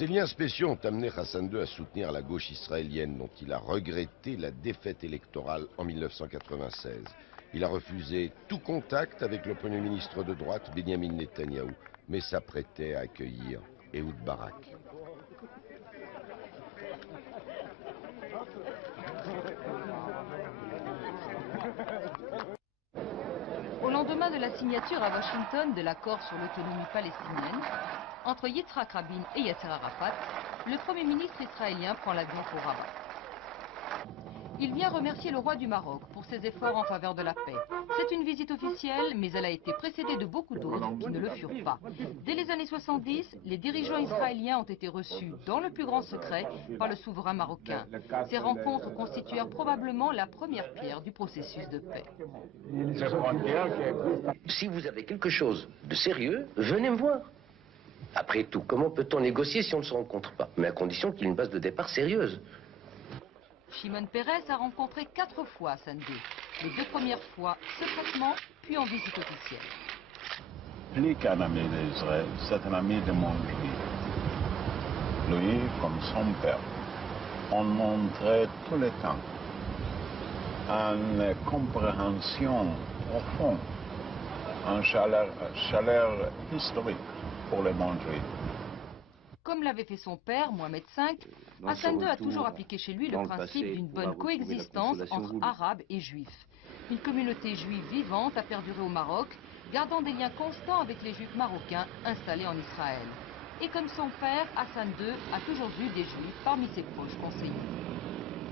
Ces liens spéciaux ont amené Hassan II à soutenir la gauche israélienne dont il a regretté la défaite électorale en 1996. Il a refusé tout contact avec le Premier ministre de droite Benyamin Netanyahou, mais s'apprêtait à accueillir Ehud Barak. Au lendemain de la signature à Washington de l'accord sur l'autonomie palestinienne, entre Yitzhak Rabin et Yasser Arafat, le Premier ministre israélien prend l'avion pour Rabat. Il vient remercier le roi du Maroc pour ses efforts en faveur de la paix. C'est une visite officielle, mais elle a été précédée de beaucoup d'autres qui ne le furent pas. Dès les années 70, les dirigeants israéliens ont été reçus dans le plus grand secret par le souverain marocain. Ces rencontres constituèrent probablement la première pierre du processus de paix. Si vous avez quelque chose de sérieux, venez me voir. Après tout, comment peut-on négocier si on ne se rencontre pas? Mais à condition qu'il y ait une base de départ sérieuse. Shimon Peres a rencontré 4 fois Hassan II. Les 2 premières fois secrètement, puis en visite officielle. Plus qu'un ami d'Israël, c'est un ami de mon juif. Lui, comme son père, on montrait tout le temps une compréhension profonde, une chaleur historique pour le monde juif. Comme l'avait fait son père, Mohamed V, Hassan II a toujours appliqué chez lui le principe d'une bonne coexistence entre arabes et juifs. Une communauté juive vivante a perduré au Maroc, gardant des liens constants avec les juifs marocains installés en Israël. Et comme son père, Hassan II a toujours eu des juifs parmi ses proches conseillers.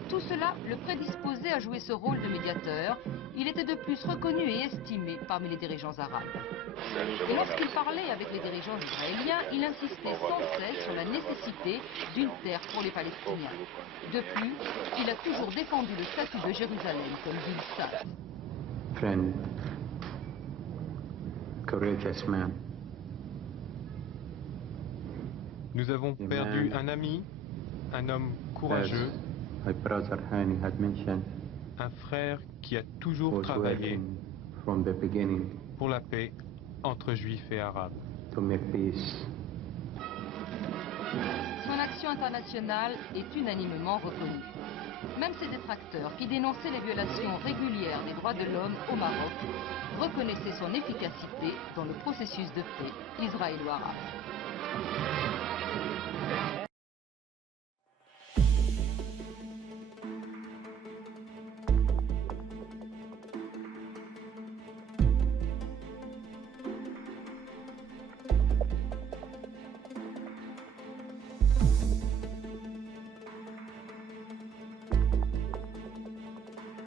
Tout cela le prédisposait à jouer ce rôle de médiateur. Il était de plus reconnu et estimé parmi les dirigeants arabes. Et lorsqu'il parlait avec les dirigeants israéliens, il insistait sans cesse sur la nécessité d'une terre pour les Palestiniens. De plus, il a toujours défendu le statut de Jérusalem comme ville sainte. Friend, courageous man. Nous avons perdu un ami, un homme courageux, My brother Hani had mentioned, un frère qui a toujours was travaillé working from the beginning pour la paix entre juifs et arabes. to make peace. Son action internationale est unanimement reconnue. Même ses détracteurs, qui dénonçaient les violations régulières des droits de l'homme au Maroc, reconnaissaient son efficacité dans le processus de paix israélo-arabe.